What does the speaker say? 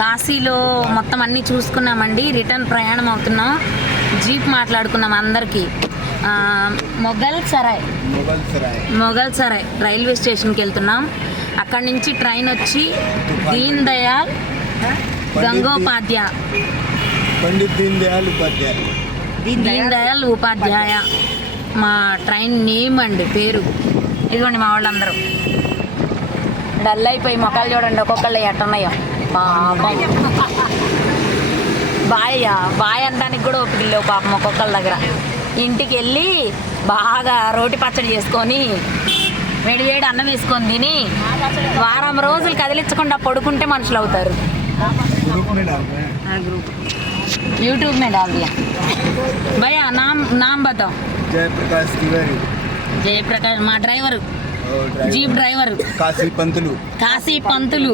కాశీలో మొత్తం అన్నీ చూసుకున్నామండి. రిటర్న్ ప్రయాణం అవుతున్నాం. జీప్ మాట్లాడుకున్నాం అందరికీ. మొఘల్ సరాయ్. మొఘల్ సరాయ్. రైల్వే స్టేషన్కి వెళ్తున్నాం. అక్కడి నుంచి ట్రైన్ వచ్చి దీన్ దయాల్ గంగోపాధ్యాయ. పండిత్ దీన్ ఉపాధ్యాయ. దీన్ దయాల్ ఉపాధ్యాయ. మా ట్రైన్ నేమ్ అండి పేరు. ఇదిగోండి మా వాళ్ళందరూ. డల్ అయిపోయి మొక్కలు చూడండి ఒక్కొక్కళ్ళు ఎట్టున్నాయో పాపం బాయ్ బాయ్ అనడానికి కూడా ఓపిక లేవు పాపం ఒక్కొక్కళ్ళ దగ్గర ఇంటికి వెళ్ళి బాగా రోటి పచ్చడి చేసుకొని వేడి వేడి అన్నం వేసుకొని తిని వారం రోజులు కదిలించకుండా పడుకుంటే మనుషులు అవుతారు ग्रुप में डालते हैं यूट्यूब में डाल दिया भैया नाम नाम बताओ जयप्रकाश तिवारी జయప్రకాష్ మా డ్రైవర్ और driver jeep driver Kashi Pantulu Kashi Pantulu